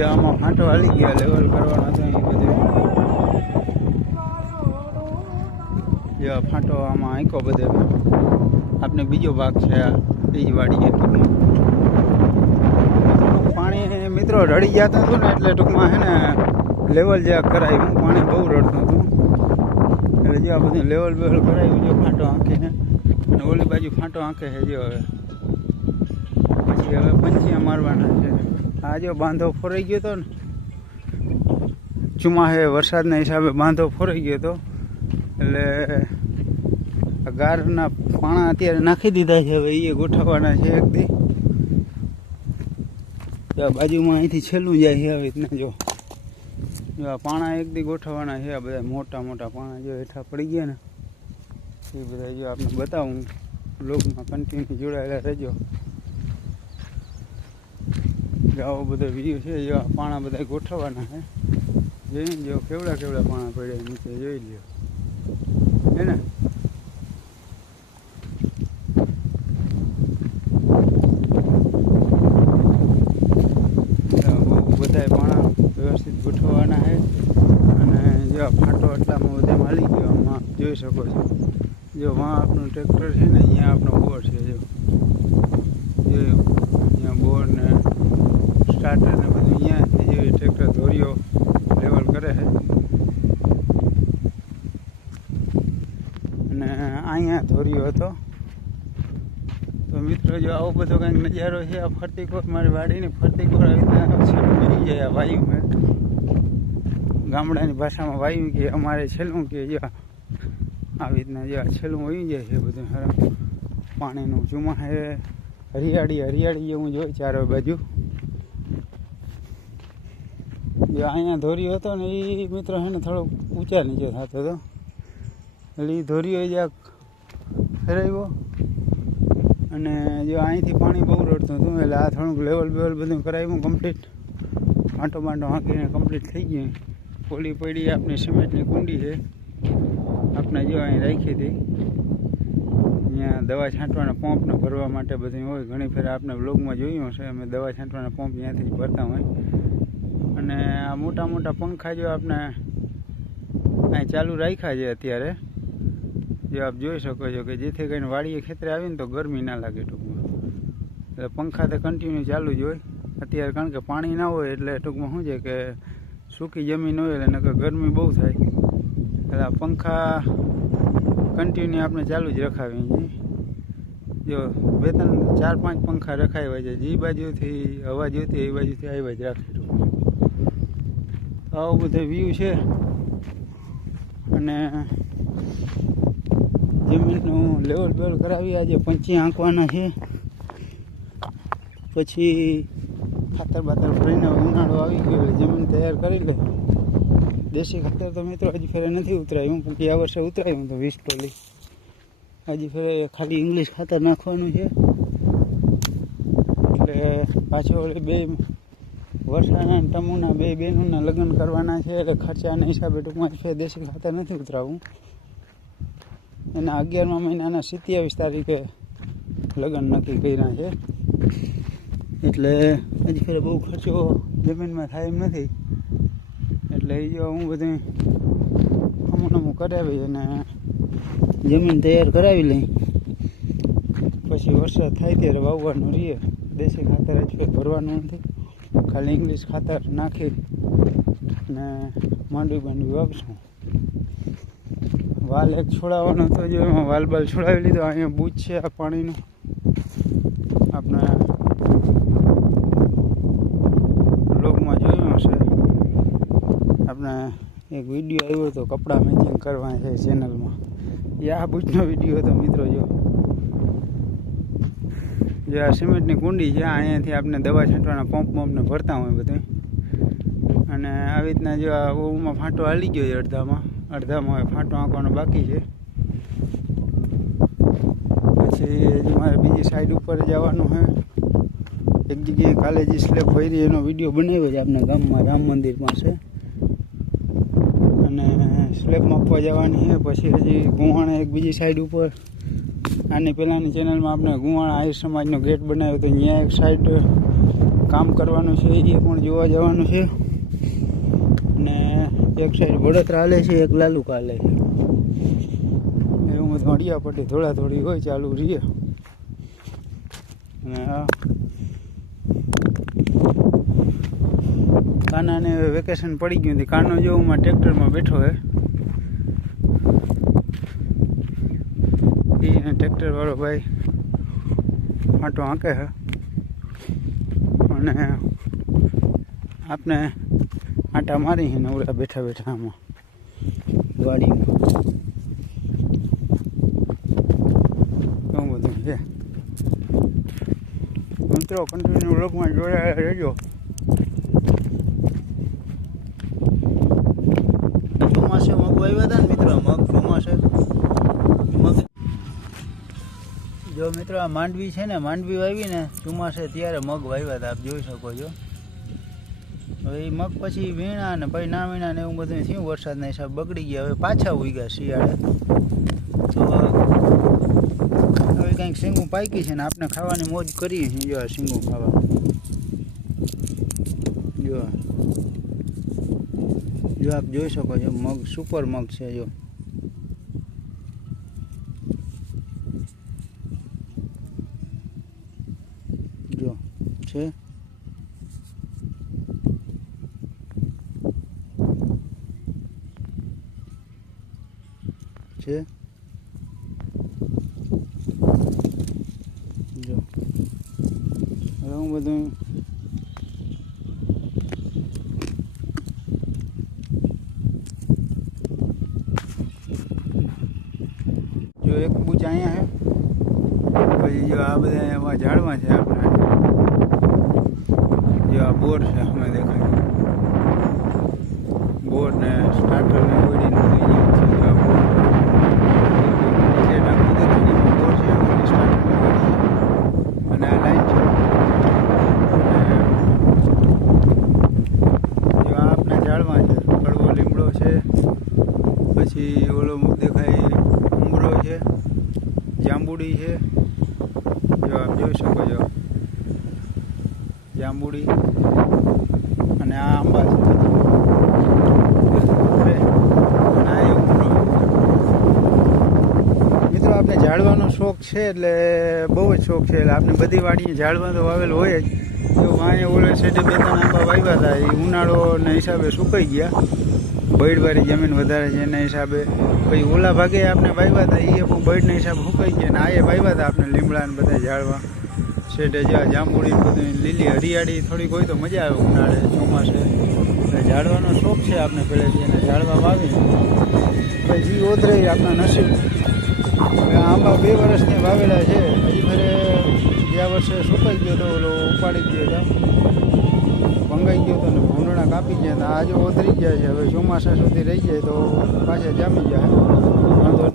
જે આમાં ફાંટો હાલી ગયા લેવલ કરવાનો હતો એ બધું. જેવા ફાંટો આમાં આંકો બધે. આપણે બીજો ભાગ છે આ જ ટૂંકમાં. પાણી મિત્રો, રડી જતું હતું ને, એટલે ટૂંકમાં હે ને લેવલ જે કરાવ્યું પાણી બહુ રડતું હતું. એટલે જે આ બધું લેવલ બેવલ કરાવ્યું જો ફાંટો આંખીને અને ઓલી બાજુ ફાંટો આંખે છે, જો હવે. પછી હવે પંચિયા મારવાના છે. આ જો બાંધો ફોરાઈ ગયો હતો ને. ચુમાહે વરસાદના હિસાબે બાંધો ફોરાઈ ગયો હતો એટલે ગારના પાણા અત્યારે નાખી દીધા છે હવે એ ગોઠવવાના છે એક દી. તો આ બાજુમાં અહીંથી છેલ્લું જાય છે આવી રીતના જો. આ પાણા એક દી ગોઠવવાના છે, આ બધા મોટા મોટા પાણા જો હેઠા પડી ગયા ને. એ બધા જો આપણે બતાવું બ્લોગમાં કન્ટિન્યુ જોડાયેલા રહેજો. આવો બધો વ્યૂ છે, જો આ પાણા બધા ગોઠવવાના છે જોઈને જો કેવડા કેવડા પાણા પડ્યા નીચે, જોઈ લ્યો. હે ને? બધા પાણા વ્યવસ્થિત ગોઠવવાના છે અને જો આ ફાંટો એટલામાં બધે માલી ગયો, આમાં જોઈ શકો છો. જો વાં આપણું ટ્રેક્ટર છે ને, અહીંયા આપણો બોર છે જો, અહીંયા બોર ને સ્ટાર્ટર ને બધું અહીંયા જે ટ્રેક્ટર ધોરીઓ લેવલ કરે છે. અને અહીંયા ધોરીઓ હતો. તો મિત્રો, જો આવો બધો કંઈક નજારો છે, આ ફરતી કોર મારી વાડીની ફરતી કોર આવી મરી જાય આ વાયુ મેં. ગામડાની ભાષામાં વાયુ કે અમારે છેલ્લું કે જો આવી રીતના જે છેલ્લું આવી જાય છે બધું હરમ. પાણીનું ચુમા છે. હરિયાળી હરિયાળી જેવું જોઈ ચારે બાજુ. જે અહીંયા ધોરીયો હતો ને એ મિત્રો છે ને થોડો ઊંચા નીચે થતો હતો. એટલે એ ધોરીયો જ્યાં ફેરવ્યો. અને જો અહીંથી પાણી બહુ રડતું હતું, એટલે આ થોડુંક લેવલ બેવલ બધું કરાવ્યું કમ્પ્લીટ માટો બાંટો હાંકીને કમ્પ્લીટ થઈ ગયું. પોલી પડી આપણી સિમેન્ટની કુંડી છે. આપણે જો અહીં રાખી હતી. અહીંયા દવા છાંટવાના પંપને ભરવા માટે બધું હોય. ઘણી ફેર આપણે બ્લોગમાં જોયું હશે, અમે દવા છાંટવાના પંપ ત્યાંથી જ ભરતા હોય. અને આ મોટા મોટા પંખા જો આપણે અહીં ચાલુ રાખ્યા છે અત્યારે, જે આપ જોઈ શકો છો કે જેથી કરીને વાડીએ ખેતરે આવીને તો ગરમી ના લાગે ટૂંકમાં. એટલે પંખા તો કન્ટિન્યુ ચાલુ જ હોય. અત્યારે કારણ કે પાણી ના હોય એટલે ટૂંકમાં શું છે કે સૂકી જમીન હોય એટલે નકર ગરમી બહુ થાય. એટલે આ પંખા કન્ટિન્યુ આપણે ચાલુ જ રખાવીએ છીએ. જો બે ત્રણ ચાર પાંચ પંખા રખાવ્યા છે, જે બાજુથી હવા જોતી એ બાજુથી આવ્યા જ રાખે આવો બધો વ્યૂ છે. અને જમીનનું લેવલ બેવલ કરાવી આજે પંચી આંકવાના છે. પછી ખાતર બાતર ભરીને ઉનાળો આવી ગયો જમીન તૈયાર કરી લે. દેશી ખાતર તો મિત્રો હજી ફેરે નથી ઉતરાયું, પણ આ વર્ષે ઉતરાયું તો વીસ ટોલી. હજી ફેરે ખાલી ઇંગ્લિશ ખાતર નાખવાનું છે. એટલે પાછો બે વર્ષાના તમુના બે બહેનોના લગ્ન કરવાના છે, એટલે ખર્ચાના હિસાબે ટૂંકમાં દેશી ખાતર નથી ઉતરાવું. એના અગિયારમા મહિનાના સિત્યાવીસ તારીખે લગ્ન નક્કી કર્યા છે. એટલે હજી ફેર બહુ ખર્ચો જમીનમાં થાય એમ નથી. એટલે એ જો હું બધું અમુક અમુક કરાવી અને જમીન તૈયાર કરાવી લઈ. પછી વરસાદ થાય ત્યારે વાવવાનું રહીએ દેશી ખાતર જ ભરવાનું નથી. ખાલી ઇંગ્લિશ ખાતર નાખી ને માંડવી બાંડવી વાપશું વાલ એક છોડાવવાનો હતો જો, એમાં વાલ બાલ છોડાવી લીધો. અહીંયા બૂજ છે આ પાણીનું. આપણે બ્લોગમાં જોયું હશે. આપણે એક વીડિયો આવ્યો હતો, કપડાં મેચિંગ કરવા છે ચેનલમાં એ આ બૂચનો વીડિયો હતો, મિત્રો, જો. જે આ સિમેન્ટની કુંડી છે, અહીંયાથી આપણે દવા છાંટવાના પંપ પંપને ભરતા હોય બધું અને આવી રીતના જો આ ઓમાં ફાંટો હાલી ગયો છે અડધામાં અડધામાં હવે ફાંટો આંકવાનો બાકી છે. પછી હજી મારે બીજી સાઈડ ઉપર જવાનું છે. એક જગ્યાએ કાલે જે સ્લેબ ભરી એનો વીડિયો બનાવ્યો છે આપણા ગામમાં, રામ મંદિર પાસે અને સ્લેબ માપવા જવાની છે, પછી હજી ગુહાણે એક બીજી સાઈડ ઉપર આની પહેલાંની ચેનલમાં આપણે ગુવાણા આહિર સમાજનો ગેટ બનાવ્યો તો ત્યાં એક સાઈડ કામ કરવાનું છે, એ પણ જોવા જવાનું છે. અને એક સાઈડ વડોદરા હાલે છે, એક લાલુકા હાલે છે. એવું અડિયા પટ્ટી થોડા થોડી હોય, ચાલુ રહીએ અને કાનાને વેકેશન પડી ગયું હતી કાનો જોવામાં ટ્રેક્ટરમાં બેઠો હે એને ટ્રેક્ટર વાળો ભાઈ આંટો આંકે છે અને આપણે આંટા મારી નવરા બેઠા બેઠા આમાં ગાડીમાં. ઘણું બધું છે. મિત્રો કન્ટિન્યુ લોકમાં જોડાયેલા રહેજો. ચોમાસે મગ વાવ્યા હતા ને મિત્રો, મગ ચોમાસે. જો મિત્રો આ માંડવી છે ને, માંડવી વાવી ને ચોમાસે ત્યારે મગ વાવ્યા હતા, આપ જોઈ શકો છો. હવે એ મગ પછી વીણા ને પછી ના વીણા ને એવું બધું થયું, વરસાદના હિસાબ બગડી ગયા. હવે પાછા ઉગ્યા શિયાળે. તો હવે કંઈક શીંગું પાકી છે ને આપણે ખાવાની મોજ કરીએ છીએ. જો આ શીંગું ખાવા. જો. જો આપ જોઈ શકો છો, મગ સુપર મગ છે, જો છે છે જો હવે હું બધું જો એક બુચ અહીંયા છે પછી જો આ બધા એમાં ઝાડવા છે આપણા જો આ બોર છે અમે દેખાય બોર ને સ્ટાર્ટર ને ઓઈડીને બધું અહીંયા છે જો આ બોર જે ટાંકી દેખાય એમાં બોર છે અને સ્ટાર્ટર ને ઓઈડી છે અને આ લાઈન છે અને જો આ આપણા ઝાડવા છે કડવો લીમડો છે પછી ઓલો દેખાય છે, જાંબુડી છે, જો આપ જોઈ શકો છો. જાંબુડી અને આ આંબા છે. મિત્રો આપણે ઝાડવાનો શોખ છે એટલે બહુ જ શોખ છે. એટલે આપણે બધી વાડીએ ઝાડવા તો વાવેલ હોય જ. તો વાંએ ઓલે સેટે બે ત્રણ આંબા વાવ્યા હતા. એ ઉનાળોના હિસાબે સુકાઈ ગયા. બળવારી જમીન વધારે છે એના હિસાબે. પછી ઓલા ભાગે આપણે વાવ્યા હતા એ પણ બર્ડના હિસાબે સુકાઈ ગયા અને એ વાવ્યા હતા આપણે લીમડા ને બધા ઝાડવા. શેઠે જ્યાં જાંબુડી બધું લીલી હરિયાળી, થોડીક હોય તો મજા આવે ઉનાળે, ચોમાસે. ઝાડવાનો શોખ છે આપણે પહેલેથી અને ઝાડવા વાવી પછી ઓધરે આપણા નસીબ. આંબા બે વર્ષથી વાવેલા છે. હજી મારે ગયા વર્ષે સુકાઈ ગયો તો ઓલો ઉપાડી ગયો હતા ભંગાઈ ગયો તો ને ભૂંડણા કાપી ગયા હતા આજે ઓધરી ગયા છે, હવે ચોમાસા સુધી રહી જાય તો પાછા જામી જાય વાંધો